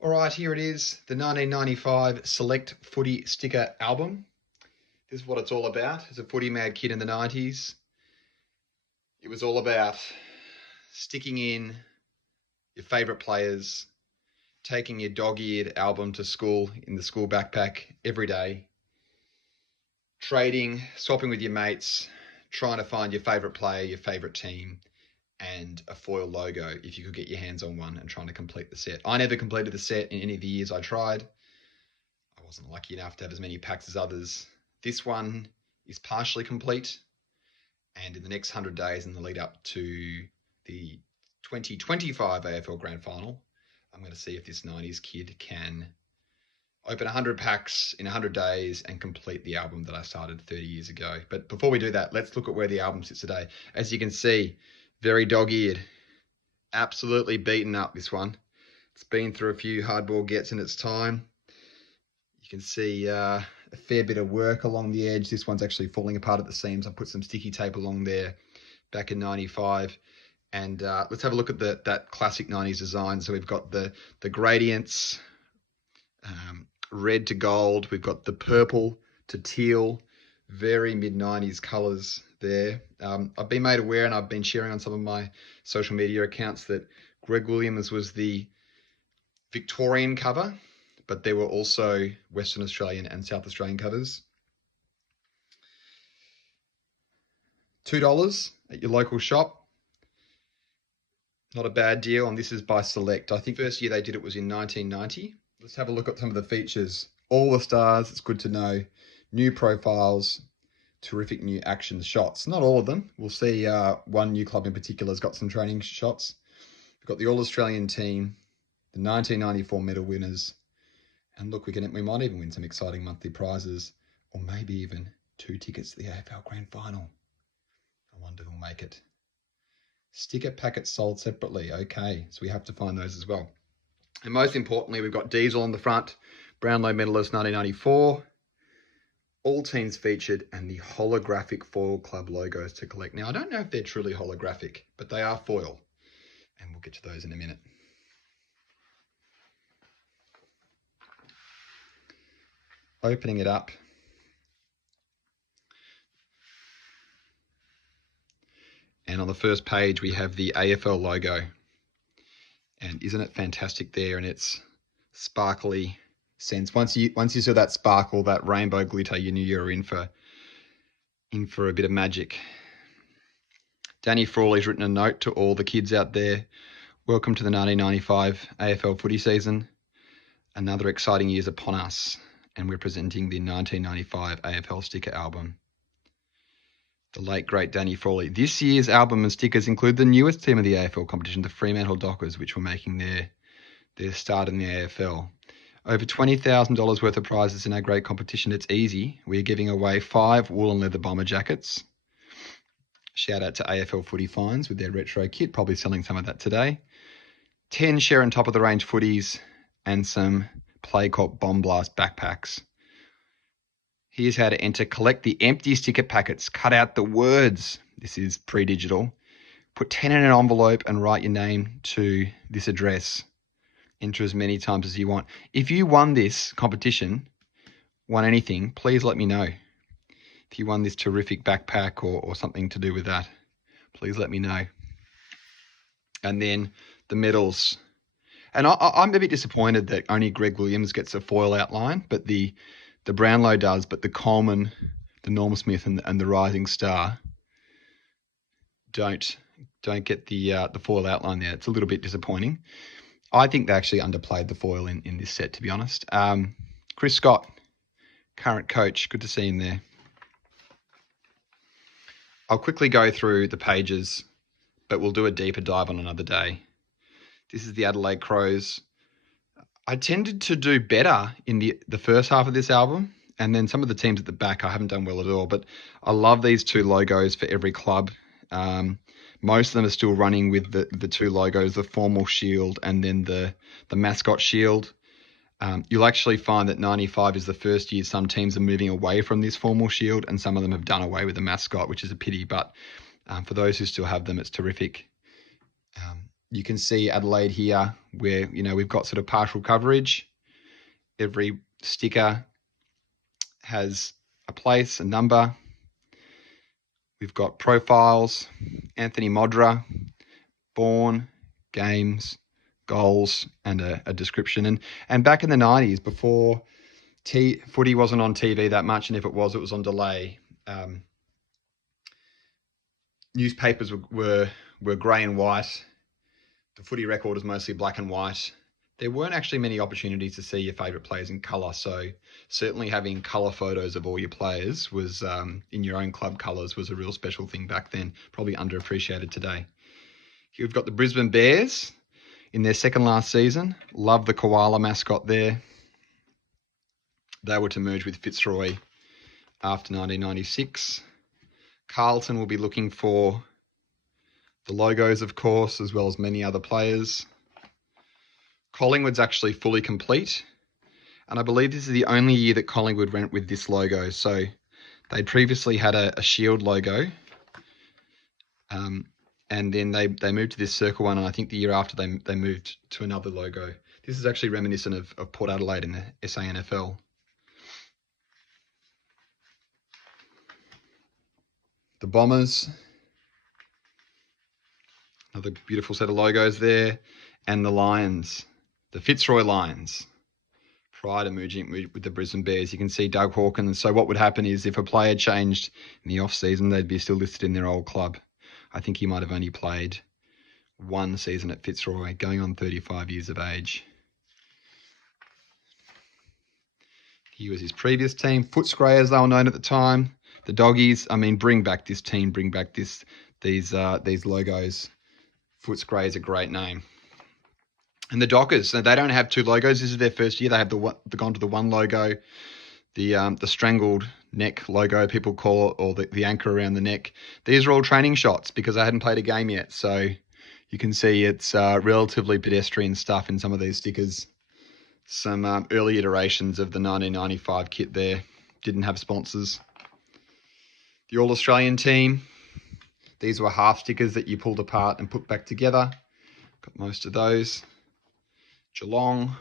All right, here it is, the 1995 Select Footy Sticker Album. This is what it's all about. As a footy mad kid in the 90s, it was all about sticking in your favourite players, taking your dog-eared album to school in the school backpack every day, trading, swapping with your mates, trying to find your favourite player, your favourite team, and a foil logo if you could get your hands on one, and trying to complete the set. I never completed the set in any of the years I tried. I wasn't lucky enough to have as many packs as others. This one is partially complete, and in the next 100 days in the lead up to the 2025 AFL Grand Final, I'm going to see if this 90s kid can open 100 packs in 100 days and complete the album that I started 30 years ago. But before we do that, let's look at where the album sits today. As you can see, very dog-eared, absolutely beaten up, this one. It's been through a few hardball gets in its time. You can see a fair bit of work along the edge. This one's actually falling apart at the seams. I put some sticky tape along there back in 95. And let's have a look at that classic 90s design. So we've got the gradients, red to gold. We've got the purple to teal, very mid-90s colours there. I've been made aware, and I've been sharing on some of my social media accounts, that Greg Williams was the Victorian cover, but there were also Western Australian and South Australian covers. $2 at your local shop. Not a bad deal, and this is by Select. I think first year they did it was in 1990. Let's have a look at some of the features. All the stars, it's good to know. New profiles, terrific new action shots. Not all of them. We'll see one new club in particular has got some training shots. We've got the All-Australian team, the 1994 medal winners, and look, we might even win some exciting monthly prizes, or maybe even 2 tickets to the AFL Grand Final. I wonder who'll make it. Sticker packets sold separately. Okay, so we have to find those as well. And most importantly, we've got Diesel on the front, Brownlow medalist 1994. All teams featured, and the holographic foil club logos to collect. Now, I don't know if they're truly holographic, but they are foil, and we'll get to those in a minute. Opening it up. And on the first page, we have the AFL logo. And isn't it fantastic there in its sparkly sense? Once you saw that sparkle, that rainbow glitter, you knew you were in for a bit of magic. Danny Frawley's written a note to all the kids out there. Welcome to the 1995 AFL footy season. Another exciting year's upon us, and we're presenting the 1995 AFL sticker album. The late, great Danny Frawley. This year's album and stickers include the newest team of the AFL competition, the Fremantle Dockers, which were making their start in the AFL. Over $20,000 worth of prizes in our great competition. It's easy. We're giving away 5 wool and leather bomber jackets. Shout out to AFL Footy Finds with their retro kit, probably selling some of that today. 10 Sharon top of the range footies and some Play Cop Bomb Blast backpacks. Here's how to enter. Collect the empty sticker packets. Cut out the words. This is pre-digital. Put 10 in an envelope and write your name to this address. Enter as many times as you want. If you won this competition, won anything, please let me know. If you won this terrific backpack or something to do with that, please let me know. And then the medals. And I'm a bit disappointed that only Greg Williams gets a foil outline, but the Brownlow does, but the Coleman, the Norm Smith, and the Rising Star don't get the foil outline there. It's a little bit disappointing. I think they actually underplayed the foil in this set, to be honest. Chris Scott, current coach, good to see him there. I'll quickly go through the pages, but we'll do a deeper dive on another day. This is the Adelaide Crows. I tended to do better in the first half of this album, and then some of the teams at the back I haven't done well at all, but I love these 2 logos for every club. Most of them are still running with the 2 logos, the formal shield and then the mascot shield. You'll actually find that 95 is the first year some teams are moving away from this formal shield, and some of them have done away with the mascot, which is a pity, but for those who still have them, it's terrific. You can see Adelaide here where, we've got sort of partial coverage. Every sticker has a place, a number. We've got profiles, Anthony Modra, born, games, goals, and a description. And back in the 90s, before footy wasn't on TV that much, and if it was on delay. Newspapers were grey and white. The footy record was mostly black and white. There weren't actually many opportunities to see your favourite players in colour, so certainly having colour photos of all your players was in your own club colours was a real special thing back then, probably underappreciated today. Here we've got the Brisbane Bears in their second last season. Love the koala mascot there. They were to merge with Fitzroy after 1996. Carlton will be looking for the logos, of course, as well as many other players. Collingwood's actually fully complete, and I believe this is the only year that Collingwood went with this logo. So they previously had a shield logo, and then they moved to this circle one, and I think the year after they moved to another logo. This is actually reminiscent of Port Adelaide in the SANFL. The Bombers, another beautiful set of logos there, and the Lions, the Fitzroy Lions, prior to merging with the Brisbane Bears. You can see Doug Hawkins. So what would happen is if a player changed in the off-season, they'd be still listed in their old club. I think he might have only played one season at Fitzroy, going on 35 years of age. He was his previous team, Footscray as they were known at the time. The Doggies, bring back this team, bring back these logos. Footscray is a great name. And the Dockers, so they don't have two logos. This is their first year. They have gone to the one logo, the strangled neck logo, people call it, or the anchor around the neck. These are all training shots because I hadn't played a game yet. So you can see it's relatively pedestrian stuff in some of these stickers. Some early iterations of the 1995 kit there. Didn't have sponsors. The All-Australian team. These were half stickers that you pulled apart and put back together. Got most of those. Geelong.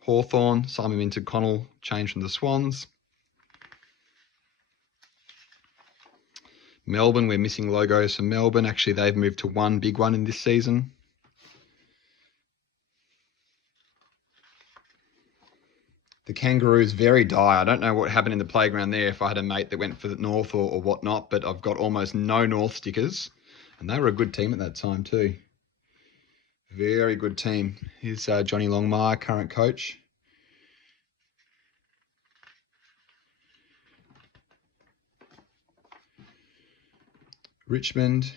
Hawthorn. Simon Minter-Connell changed from the Swans. Melbourne, we're missing logos from Melbourne. Actually, they've moved to one big one in this season. The Kangaroos, very dire. I don't know what happened in the playground there if I had a mate that went for the North or whatnot, but I've got almost no North stickers. And they were a good team at that time too. Very good team. Here's Johnny Longmire, current coach. Richmond,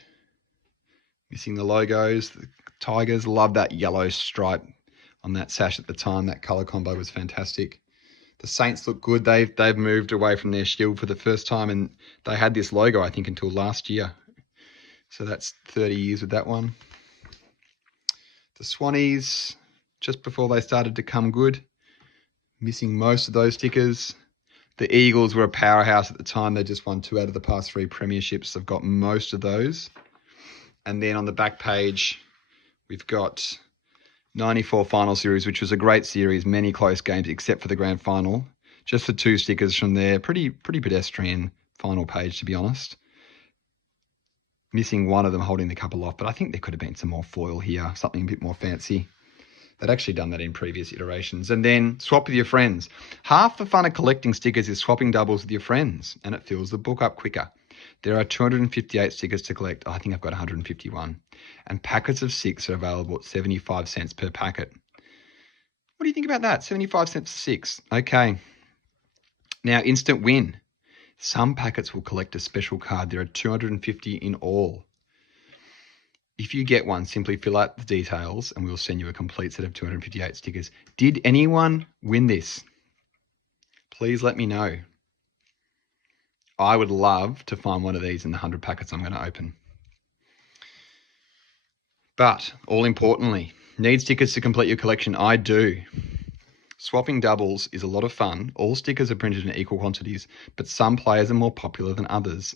missing the logos. The Tigers, love that yellow stripe on that sash at the time. That colour combo was fantastic. The Saints look good. They've moved away from their shield for the first time, and they had this logo, I think, until last year. So that's 30 years with that one. The Swannies, just before they started to come good, missing most of those stickers. The Eagles were a powerhouse at the time. They just won 2 out of the past 3 premierships. They've got most of those. And then on the back page, we've got 94 final series, which was a great series, many close games except for the grand final. Just the 2 stickers from there. Pretty pedestrian final page, to be honest. Missing one of them holding the cup aloft, but I think there could have been some more foil here, something a bit more fancy. They'd actually done that in previous iterations. And then swap with your friends. Half the fun of collecting stickers is swapping doubles with your friends, and it fills the book up quicker. There are 258 stickers to collect. I think I've got 151. And packets of 6 are available at 75 cents per packet. What do you think about that? 75 cents for 6. Okay. Now, instant win. Some packets will collect a special card. There are 250 in all. If you get one, simply fill out the details and we'll send you a complete set of 258 stickers. Did anyone win this? Please let me know. I would love to find one of these in the 100 packets I'm going to open. But, all importantly, need stickers to complete your collection? I do. Swapping doubles is a lot of fun. All stickers are printed in equal quantities, but some players are more popular than others.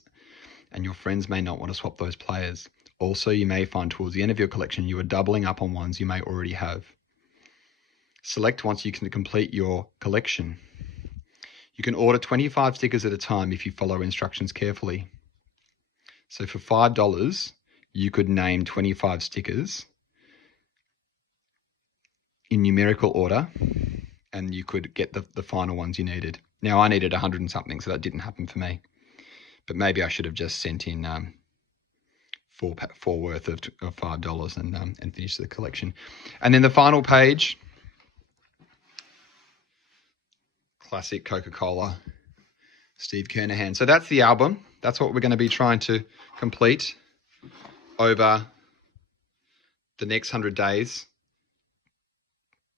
and your friends may not want to swap those players. Also, you may find towards the end of your collection you are doubling up on ones you may already have. Select once you can complete your collection. You can order 25 stickers at a time if you follow instructions carefully. So for $5, you could name 25 stickers in numerical order, and you could get the final ones you needed. Now, I needed 100 and something, so that didn't happen for me. But maybe I should have just sent in four worth of $5 and finished the collection. And then the final page, classic Coca-Cola, Steve Kernahan. So that's the album. That's what we're going to be trying to complete over the next 100 days.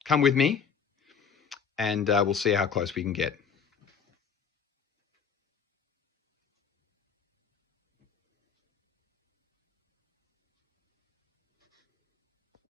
Come with me, and we'll see how close we can get.